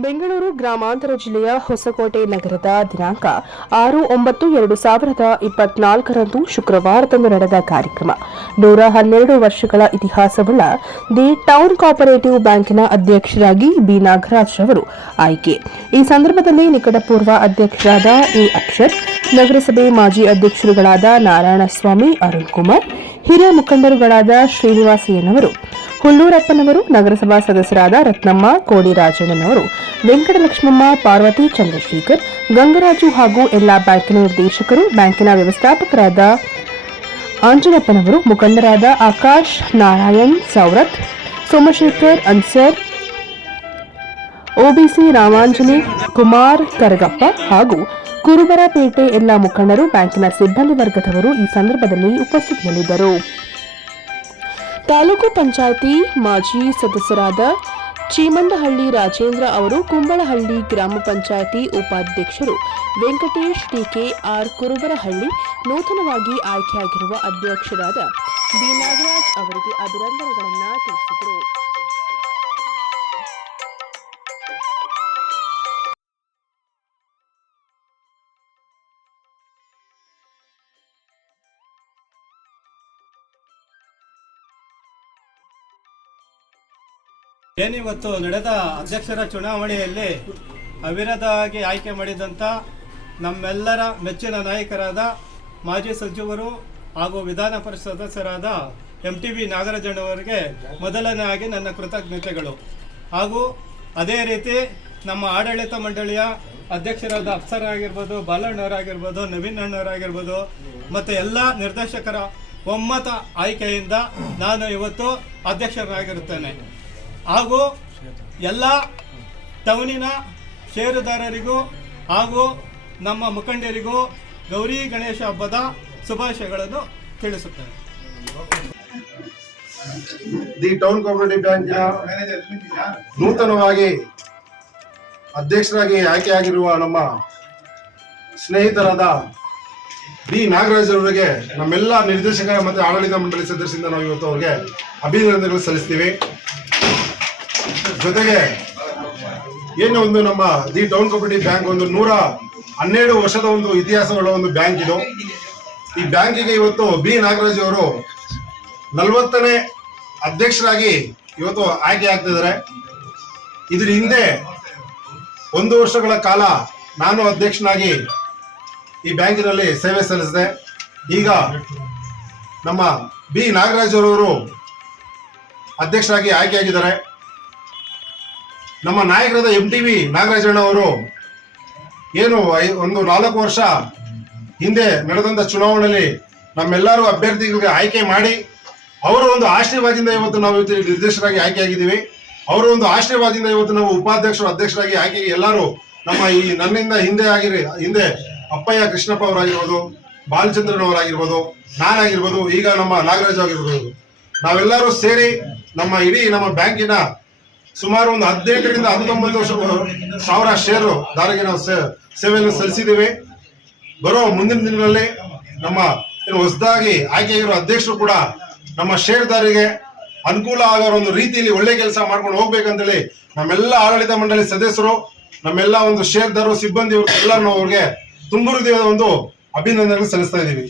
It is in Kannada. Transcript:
ಬೆಂಗಳೂರು ಗ್ರಾಮಾಂತರ ಜಿಲ್ಲೆಯ ಹೊಸಕೋಟೆ ನಗರದ ದಿನಾಂಕ 6/9/2024ರಂದು ಶುಕ್ರವಾರದಂದು ನಡೆದ ಕಾರ್ಯಕ್ರಮ 112 ವರ್ಷಗಳ ಇತಿಹಾಸವುಳ್ಳ ದಿ ಟೌನ್ ಕೋಆಪರೇಟಿವ್ ಬ್ಯಾಂಕಿನ ಅಧ್ಯಕ್ಷರಾಗಿ ಬಿ ನಾಗರಾಜ್ ಅವರು ಆಯ್ಕೆ. ಈ ಸಂದರ್ಭದಲ್ಲಿ ನಿಕಟಪೂರ್ವ ಅಧ್ಯಕ್ಷರಾದ ಎ ಅಕ್ಷರ್, ನಗರಸಭೆ ಮಾಜಿ ಅಧ್ಯಕ್ಷರುಗಳಾದ ನಾರಾಯಣಸ್ವಾಮಿ, ಅರುಣ್ ಕುಮಾರ್, ಹಿರಿಯ ಮುಖಂಡರುಗಳಾದ ಶ್ರೀನಿವಾಸಯ್ಯನವರು, ಹುಲ್ಲೂರಪ್ಪನವರು, ನಗರಸಭಾ ಸದಸ್ಯರಾದ ರತ್ನಮ್ಮ, ಕೋಡಿರಾಜಣ್ಣನವರು, ವೆಂಕಟಲಕ್ಷ್ಮಮ್ಮ, ಪಾರ್ವತಿ, ಚಂದ್ರಶೇಖರ್, ಗಂಗರಾಜು ಹಾಗೂ ಎಲ್ಲಾ ಬ್ಯಾಂಕಿನ ನಿರ್ದೇಶಕರು, ಬ್ಯಾಂಕಿನ ವ್ಯವಸ್ಥಾಪಕರಾದ ಆಂಜನಪ್ಪನವರು, ಮುಖಂಡರಾದ ಆಕಾಶ್, ನಾರಾಯಣ್, ಸೌರತ್, ಸೋಮಶೇಖರ್, ಅನ್ಸರ್, ಒಬಿಸಿ ರಾಮಾಂಜಲಿ, ಕುಮಾರ್, ಕರಗಪ್ಪ ಹಾಗೂ ಕುರುಬರಪೇಟೆ ಎಲ್ಲ ಮುಖಂಡರು, ಬ್ಯಾಂಕಿನ ಸಿಬ್ಬಂದಿ ವರ್ಗದವರು ಈ ಸಂದರ್ಭದಲ್ಲಿ ಉಪಸ್ಥಿತಿಯಲ್ಲಿದ್ದರು. ತಾಲೂಕು ಪಂಚಾಯಿತಿ ಮಾಜಿ ಸದಸ್ಯರಾದ ಚೀಮಂಡಹಳ್ಳಿ ರಾಜೇಂದ್ರ ಅವರು, ಕುಂಬಳಹಳ್ಳಿ ಗ್ರಾಮ ಪಂಚಾಯಿತಿ ಉಪಾಧ್ಯಕ್ಷರು ವೆಂಕಟೇಶ್, ಟಿಕೆ, ಆರ್ ಕುರುಬರಹಳ್ಳಿ, ನೂತನವಾಗಿ ಆಯ್ಕೆಯಾಗಿರುವ ಅಧ್ಯಕ್ಷರಾದ ಬಿ ನಾಗರಾಜ್ ಅವರಿಗೆ ಅಭಿನಂದನೆಗಳನ್ನು ತಿಳಿಸಿದರು. ಏನಿವತ್ತು ನಡೆದ ಅಧ್ಯಕ್ಷರ ಚುನಾವಣೆಯಲ್ಲಿ ಅವಿರತವಾಗಿ ಆಯ್ಕೆ ಮಾಡಿದಂಥ ನಮ್ಮೆಲ್ಲರ ಮೆಚ್ಚಿನ ನಾಯಕರಾದ ಮಾಜಿ ಸಚಿವರು ಹಾಗೂ ವಿಧಾನ ಪರಿಷತ್ ಸದಸ್ಯರಾದ MTV ನಾಗರಾಜಣ್ಣವರಿಗೆ ಮೊದಲನೆಯಾಗಿ ನನ್ನ ಕೃತಜ್ಞತೆಗಳು. ಹಾಗೂ ಅದೇ ರೀತಿ ನಮ್ಮ ಆಡಳಿತ ಮಂಡಳಿಯ ಅಧ್ಯಕ್ಷರಾದ ಅಫ್ಸರ್ ಆಗಿರ್ಬೋದು, ಬಾಲಣ್ಣವರಾಗಿರ್ಬೋದು, ನವೀನ್ ಅಣ್ಣವರಾಗಿರ್ಬೋದು ಮತ್ತು ಎಲ್ಲ ನಿರ್ದೇಶಕರ ಒಮ್ಮತ ಆಯ್ಕೆಯಿಂದ ನಾನು ಇವತ್ತು ಅಧ್ಯಕ್ಷರಾಗಿರುತ್ತೇನೆ. ಹಾಗೂ ಎಲ್ಲ ಟೌನಿನ ಷೇರುದಾರರಿಗೂ ಹಾಗೂ ನಮ್ಮ ಮುಖಂಡರಿಗೂ ಗೌರಿ ಗಣೇಶ ಹಬ್ಬದ ಶುಭಾಶಯಗಳನ್ನು ತಿಳಿಸುತ್ತೇನೆ. ದಿ ಟೌನ್ ಕೋಆಪರೇಟಿವ್ ಬ್ಯಾಂಕಿನ ನೂತನವಾಗಿ ಅಧ್ಯಕ್ಷರಾಗಿ ಆಯ್ಕೆಯಾಗಿರುವ ನಮ್ಮ ಸ್ನೇಹಿತರಾದ ಬಿ ನಾಗರಾಜ್ ಅವರಿಗೆ ನಮ್ಮೆಲ್ಲ ನಿರ್ದೇಶಕ ಮತ್ತು ಆಡಳಿತ ಮಂಡಳಿ ಸದಸ್ಯರಿಂದ ನಾವು ಇವತ್ತು ಅವರಿಗೆ ಅಭಿನಂದನೆಗಳು ಸಲ್ಲಿಸ್ತೀವಿ. ಜೊತೆಗೆ ಏನು ಒಂದು ನಮ್ಮ ದಿ ಟೌನ್ ಕೋಆಪರೇಟಿವ್ ಬ್ಯಾಂಕ್ ಒಂದು 112 ವರ್ಷದ ಒಂದು ಇತಿಹಾಸವುಳ್ಳ ಒಂದು ಬ್ಯಾಂಕ್ ಇದು. ಈ ಬ್ಯಾಂಕಿಗೆ ಇವತ್ತು ಬಿ ನಾಗರಾಜ್ ಅವರು 40ನೇ ಅಧ್ಯಕ್ಷರಾಗಿ ಇವತ್ತು ಆಯ್ಕೆ ಆಗ್ತಿದ್ದಾರೆ. ಇದ್ರ ಹಿಂದೆ 1 ವರ್ಷಗಳ ಕಾಲ ನಾನು ಅಧ್ಯಕ್ಷನಾಗಿ ಈ ಬ್ಯಾಂಕಿನಲ್ಲಿ ಸೇವೆ ಸಲ್ಲಿಸಿದೆ. ಈಗ ನಮ್ಮ ಬಿ ನಾಗರಾಜ್ ಅವರು ಅಧ್ಯಕ್ಷರಾಗಿ ಆಯ್ಕೆಯಾಗಿದ್ದಾರೆ. ನಮ್ಮ ನಾಯಕರಾದ MTV ನಾಗರಾಜಣ್ಣ ಅವರು ಏನು ಒಂದು 4 ವರ್ಷ ಹಿಂದೆ ನಡೆದಂತ ಚುನಾವಣೆಯಲ್ಲಿ ನಮ್ಮೆಲ್ಲರೂ ಅಭ್ಯರ್ಥಿಗಳಿಗೆ ಆಯ್ಕೆ ಮಾಡಿ ಅವರ ಒಂದು ಆಶೀರ್ವಾದದಿಂದ ಇವತ್ತು ನಾವು ನಿರ್ದೇಶಕರಾಗಿ ಆಯ್ಕೆಯಾಗಿದ್ದೀವಿ. ಅವರ ಒಂದು ಆಶೀರ್ವಾದದಿಂದ ಇವತ್ತು ನಾವು ಉಪಾಧ್ಯಕ್ಷರು, ಅಧ್ಯಕ್ಷರಾಗಿ ಆಯ್ಕೆ ಎಲ್ಲರೂ ನಮ್ಮ ಈ ನನ್ನಿಂದ ಹಿಂದೆ ಅಪ್ಪಯ್ಯ ಕೃಷ್ಣಪ್ಪ ಅವರಾಗಿರ್ಬೋದು, ಬಾಲಚಂದ್ರನವರಾಗಿರ್ಬೋದು, ನಾನಾಗಿರ್ಬೋದು, ಈಗ ನಮ್ಮ ನಾಗರಾಜ್ ಆಗಿರ್ಬೋದು, ನಾವೆಲ್ಲರೂ ಸೇರಿ ನಮ್ಮ ಇಡೀ ನಮ್ಮ ಬ್ಯಾಂಕಿನ ಸುಮಾರು ಒಂದು 18ರಿಂದ 19,000 ಷೇರು ದಾರಿಗೆ ನಾವು ಸೇವೆಯನ್ನು ಸಲ್ಲಿಸಿದ್ದೀವಿ. ಬರೋ ಮುಂದಿನ ದಿನಗಳಲ್ಲಿ ನಮ್ಮ ಹೊಸದಾಗಿ ಆಯ್ಕೆಯಾಗಿರುವ ಅಧ್ಯಕ್ಷರು ಕೂಡ ನಮ್ಮ ಷೇರುದಾರರಿಗೆ ಅನುಕೂಲ ಆಗೋ ಒಂದು ರೀತಿಯಲ್ಲಿ ಒಳ್ಳೆ ಕೆಲಸ ಮಾಡ್ಕೊಂಡು ಹೋಗ್ಬೇಕಂತೇಳಿ ನಮ್ಮೆಲ್ಲ ಆಡಳಿತ ಮಂಡಳಿ ಸದಸ್ಯರು, ನಮ್ಮೆಲ್ಲ ಒಂದು ಷೇರುದಾರರು, ಸಿಬ್ಬಂದಿ ಎಲ್ಲರೂ ಅವ್ರಿಗೆ ತುಂಬ ಹೃದಯದ ಒಂದು ಅಭಿನಂದನೆಗಳು ಸಲ್ಲಿಸ್ತಾ ಇದ್ದೀವಿ.